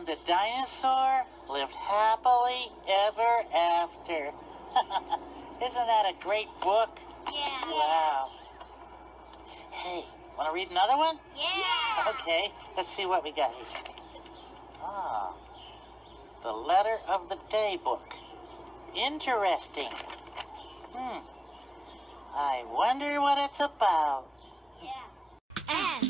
And the dinosaur lived happily ever after. Isn't that a great book? Yeah. Wow. Hey, want to read another one? Yeah. Okay, let's see what we got here. Ah, the letter of the day book. Interesting. I wonder what it's about. Yeah.